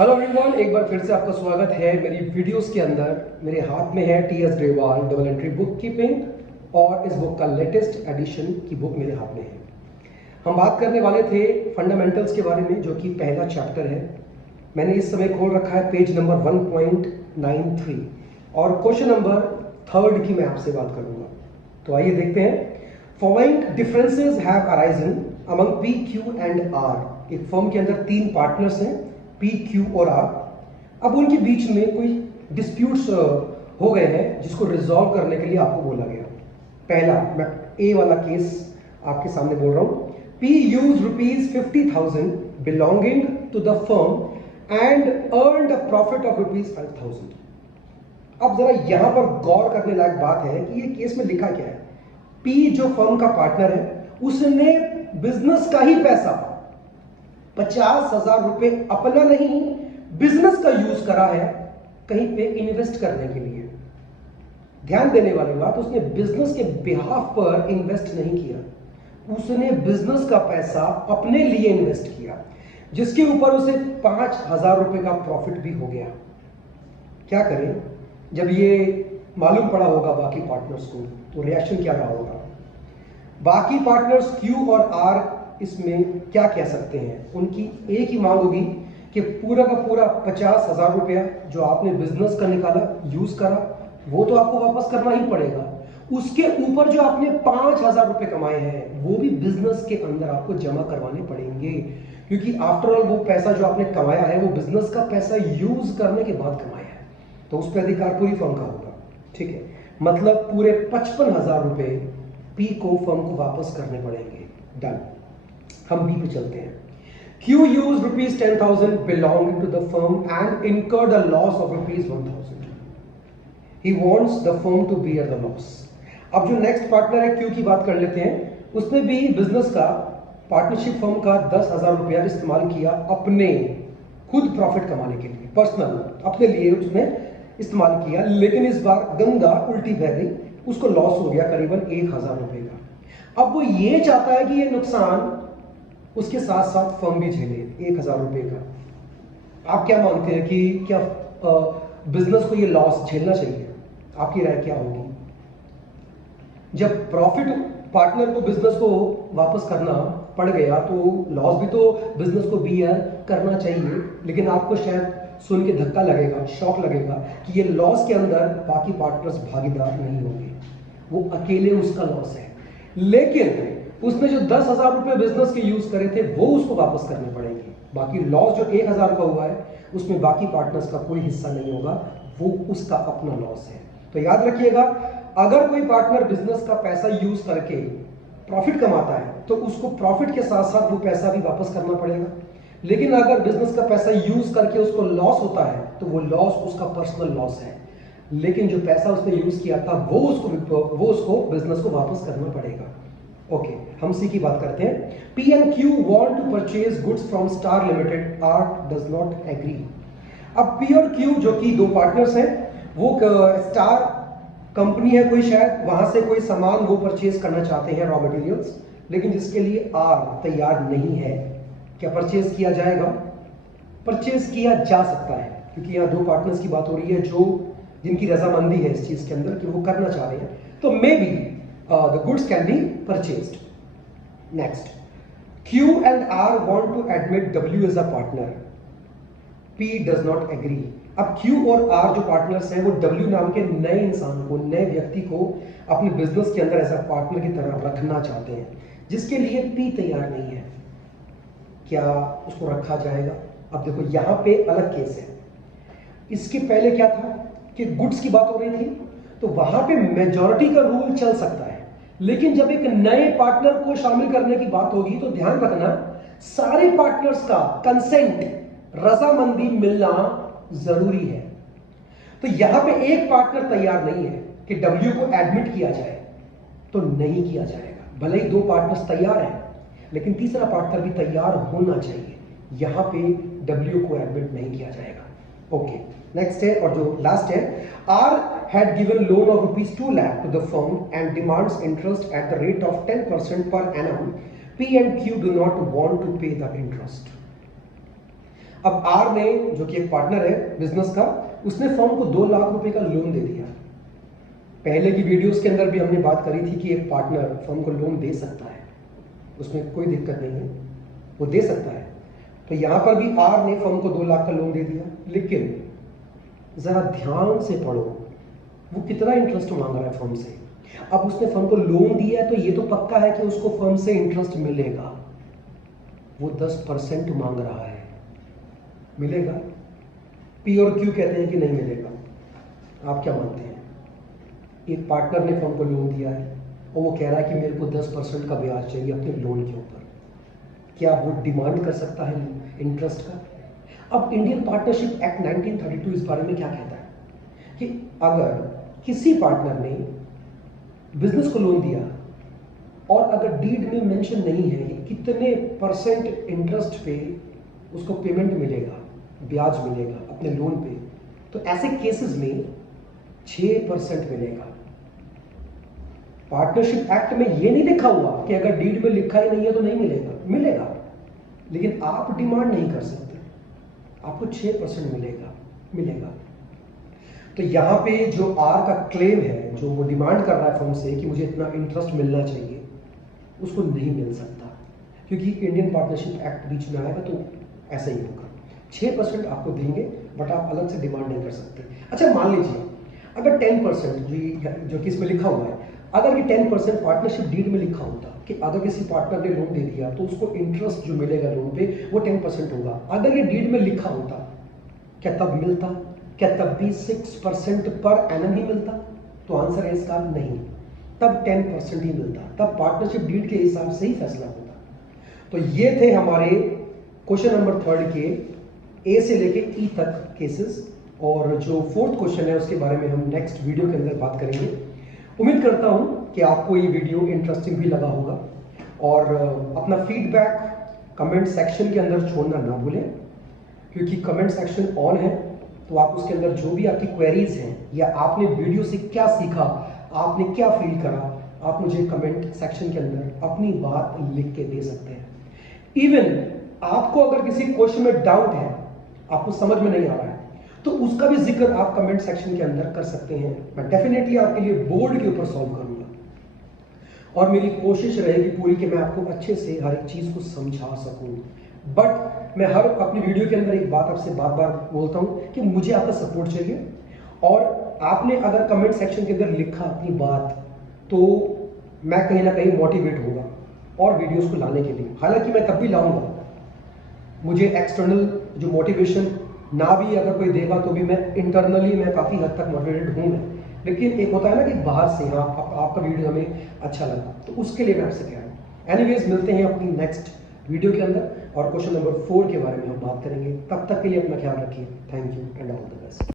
Hello everyone, एक बार फिर से आपका स्वागत है मेरी वीडियोस के अंदर। मेरे हाथ में है T S Grewal double entry book keeping और इस बुक का लेटेस्ट एडिशन की बुक मेरे हाथ में है। हम बात करने वाले थे फंडामेंटल्स के बारे में, जो कि पहला चैप्टर है। मैंने इस समय खोल रखा है पेज नंबर 1.93 और क्वेश्चन नंबर 3 की मैं आपसे बात करूंगा। तो आइए देखते हैं। Following differences have arisen among P, Q and R. एक फर्म के अंदर 3 पार्टनर्स हैं, पी, क्यू और आर। अब उनके बीच में कोई डिस्प्यूट्स हो गए हैं जिसको रिजॉल्व करने के लिए आपको बोला गया। पहला, मैं ए वाला केस आपके सामने बोल रहा हूं। P use ₹50,000 belonging to the firm and earned a profit of ₹5,000। अब जरा यहां पर गौर करने लायक बात है कि ये केस में लिखा क्या है। पी जो फर्म का पार्टनर है, उसने बिजनेस का ही पैसा ₹50,000 अपना नहीं, बिजनेस का यूज करा है कहीं पे इन्वेस्ट करने के लिए। ध्यान देने वाली बात, उसने बिजनेस के बिहाफ पर इन्वेस्ट नहीं किया, उसने बिजनेस का पैसा अपने लिए इन्वेस्ट किया, जिसके ऊपर उसे ₹5,000 का प्रॉफिट भी हो गया। क्या करें जब ये मालूम पड़ा होगा बाकी पार्टनर्स को, तो रिएक्शन क्या रहा होगा। बाकी पार्टनर्स क्यू और आर इसमें क्या कह सकते हैं। उनकी एक ही मांग होगी कि पूरा का पूरा ₹50,000 जो आपने बिजनेस का निकाला, यूज करा, वो तो आपको वापस करना ही पड़ेगा। उसके ऊपर जो आपने ₹5,000 कमाए हैं, वो भी बिजनेस के अंदर आपको जमा करवाने पड़ेंगे, क्योंकि आफ्टर ऑल वो पैसा जो आपने कमाया है, वो बिजनेस का पैसा यूज करने के बाद कमाया है, तो उस पर अधिकार पूरी फर्म का होगा। ठीक है, मतलब पूरे ₹55,000 पी को फर्म को वापस करने पड़ेंगे। डन। हम बी पे चलते हैं। Q used ₹10,000 belonging to the firm and incurred a loss of ₹1,000. He wants the firm to bear the loss. अब जो नेक्स्ट पार्टनर है Q की बात कर लेते हैं। उसने भी बिजनेस का, पार्टनरशिप फर्म का ₹10,000 इस्तेमाल किया अपने खुद प्रॉफिट कमाने के लिए, पर्सनल अपने लिए उसने इस्तेमाल किया, लेकिन इस बार गंगा उल्टी बह गई, उसको लॉस हो गया करीबन ₹1,000 का। अब वो ये चाहता है कि ये नुकसान उसके साथ साथ फर्म भी झेले ₹1,000 का। आप क्या मानते हैं कि क्या बिजनेस को ये लॉस झेलना चाहिए? आपकी राय क्या होगी? जब प्रॉफिट पार्टनर को, बिजनेस को वापस करना पड़ गया, तो लॉस भी तो बिजनेस को बियर करना चाहिए। लेकिन आपको शायद सुन के धक्का लगेगा, शॉक लगेगा कि ये लॉस के अंदर बाकी पार्टनर्स भागीदार नहीं होंगे, वो अकेले उसका लॉस है। लेकिन उसने जो ₹10,000 बिजनेस के यूज करे थे, वो उसको वापस करने पड़ेंगे। बाकी लॉस जो 1,000 का हुआ है, उसमें बाकी पार्टनर्स का कोई हिस्सा नहीं होगा, वो उसका अपना लॉस है। तो याद रखिएगा, अगर कोई पार्टनर बिजनेस का पैसा यूज करके प्रॉफिट कमाता है, तो उसको प्रॉफिट के साथ साथ वो पैसा भी वापस करना पड़ेगा। लेकिन अगर बिजनेस का पैसा यूज करके उसको लॉस होता है, तो वो लॉस उसका पर्सनल लॉस है, लेकिन जो पैसा उसने यूज किया था, वो उसको बिजनेस को वापस करना पड़ेगा। ओके, हम सी की बात करते हैं। P and Q want to purchase goods from Star Limited, R does not agree. अब पी और क्यू जो कि 2 पार्टनर्स हैं, वो स्टार कंपनी है कोई, शायद वहां से कोई सामान वो परचेज करना चाहते हैं, रॉ मटेरियल्स, लेकिन जिसके लिए आर तैयार नहीं है। क्या परचेज किया जाएगा? परचेज किया जा सकता है, क्योंकि यहाँ 2 पार्टनर्स की बात हो रही है जो जिनकी रजामंदी है इस चीज के अंदर कि वो करना चाह रहे हैं, तो may be the goods can be purchased. Next, Q and R want to admit W as a partner. P does not agree. अब Q और R जो पार्टनर्स हैं, वो W नाम के नए इंसान को, नए व्यक्ति को अपने बिजनेस के अंदर ऐसा पार्टनर की तरह रखना चाहते हैं, जिसके लिए P तैयार नहीं है। क्या उसको रखा जाएगा? अब देखो, यहां पे अलग केस है। इसके पहले क्या था कि गुड्स की बात हो रही थी, तो वहां पे मेजॉरिटी का रूल चल सकता है। लेकिन जब एक नए पार्टनर को शामिल करने की बात होगी, तो ध्यान रखना, सारे पार्टनर्स का कंसेंट, रजामंदी मिलना जरूरी है। तो यहां पे एक पार्टनर तैयार नहीं है कि डब्ल्यू को एडमिट किया जाए, तो नहीं किया जाएगा। भले ही 2 पार्टनर्स तैयार हैं, लेकिन तीसरा पार्टनर भी तैयार होना चाहिए। यहां पे डब्ल्यू को एडमिट नहीं किया जाएगा। ओके, नेक्स्ट है और जो लास्ट है, are had given loan of ₹2 lakh to the firm and demands interest at the rate of 10% per annum. P and Q do not want to pay the interest. अब are ने, जो कि एक partner है business का, उसने firm को 2 लाख रुपए का लोन दे दिया। पहले की वीडियोस के अंदर भी हमने बात करी थी कि एक पार्टनर फर्म को लोन दे सकता है, उसमें कोई दिक्कत नहीं है, वो दे सकता है। तो यहां पर भी आर ने फर्म को 2 लाख का लोन दे दिया, लेकिन जरा ध्यान से पढ़ो वो कितना इंटरेस्ट मांग रहा है फर्म से। अब उसने फर्म को लोन दिया है तो ये तो पक्का है कि उसको फर्म से इंटरेस्ट मिलेगा। वो 10% मांग रहा है, मिलेगा? पी और क्यू कहते हैं कि नहीं मिलेगा। आप क्या मानते हैं? एक पार्टनर ने फर्म को लोन दिया है और वो कह रहा है कि मेरे को 10% का ब्याज चाहिए अपने लोन के ऊपर। क्या वो डिमांड कर सकता है इंटरेस्ट का? अब इंडियन पार्टनरशिप एक्ट 1932 इस बारे में क्या कहता है कि अगर किसी पार्टनर ने बिजनेस को लोन दिया और अगर डीड में मेंशन नहीं है कि कितने % इंटरेस्ट पे उसको पेमेंट मिलेगा, ब्याज मिलेगा अपने लोन पे, तो ऐसे केसेस में 6% मिलेगा। पार्टनरशिप एक्ट में ये नहीं लिखा हुआ कि अगर डीड में लिखा ही नहीं है तो नहीं मिलेगा, मिलेगा, लेकिन आप डिमांड नहीं कर सकते, आपको 6% मिलेगा। तो यहां पे जो आर का क्लेम है, जो वो डिमांड कर रहा है फर्म से कि मुझे इतना इंटरेस्ट मिलना चाहिए, उसको नहीं मिल सकता, क्योंकि इंडियन पार्टनरशिप एक्ट बीच में आएगा तो ऐसा ही होगा। 6% आपको देंगे, बट आप अलग से डिमांड नहीं कर सकते। अच्छा, मान लीजिए अगर 10% जो कि इसमें लिखा हुआ है, अगर ये 10% पार्टनरशिप डीड में लिखा होता कि अगर किसी पार्टनर ने लोन दे दिया तो उसको इंटरेस्ट जो मिलेगा लोन पे वो 10% होगा, अगर ये डीड में लिखा होता, क्या तब मिलता? क्या तब भी 6% पर एनम ही मिलता? तो आंसर है इसका नहीं, तब 10% ही मिलता, तब पार्टनरशिप डीड के हिसाब से ही फैसला होता। तो ये थे हमारे क्वेश्चन नंबर 3 के ए से लेके ई तक केसेस, और जो 4th क्वेश्चन है उसके बारे में हम नेक्स्ट वीडियो के अंदर बात करेंगे। उम्मीद करता हूं कि आपको ये वीडियो इंटरेस्टिंग भी लगा होगा, और अपना फीडबैक कमेंट सेक्शन के अंदर छोड़ना ना भूलें, क्योंकि कमेंट सेक्शन ऑन है, तो आप उसके अंदर जो भी आपकी क्वेरीज हैं या आपने वीडियो से क्या सीखा, आपने क्या फील करा, आप मुझे कमेंट सेक्शन के अंदर अपनी बात लिख के दे सकते हैं। इवन आपको अगर किसी क्वेश्चन में डाउट है, आपको समझ में नहीं आ रहा है, तो उसका भी जिक्र आप कमेंट सेक्शन के अंदर कर सकते हैं। मैं डेफिनेटली आपके लिए बोर्ड के ऊपर सॉल्व करूंगा, और मेरी कोशिश रहेगी पूरी कि मैं आपको अच्छे से हर एक चीज को समझा सकूं। बट मैं हर अपनी वीडियो के अंदर एक बात आपसे बार बार बोलता हूं कि मुझे आपका सपोर्ट चाहिए, और आपने अगर कमेंट सेक्शन के अंदर लिखा अपनी बात, तो मैं कहीं ना कहीं मोटिवेट होगा और वीडियोस को लाने के लिए। हालांकि मैं तब भी लाऊंगा, मुझे एक्सटर्नल जो मोटिवेशन ना भी अगर कोई देगा तो भी मैं इंटरनली मैं काफ़ी हद तक मोटिवेटेड हूँ मैं, लेकिन एक होता है ना कि बाहर से हाँ आपका वीडियो हमें अच्छा लगा, तो उसके लिए मैं आपसे कह रहा हूँ। एनीवेज, मिलते हैं अपनी नेक्स्ट वीडियो के अंदर, और क्वेश्चन नंबर 4 के बारे में हम बात करेंगे। तब तक के लिए अपना ख्याल रखिए। Thank you and all the best.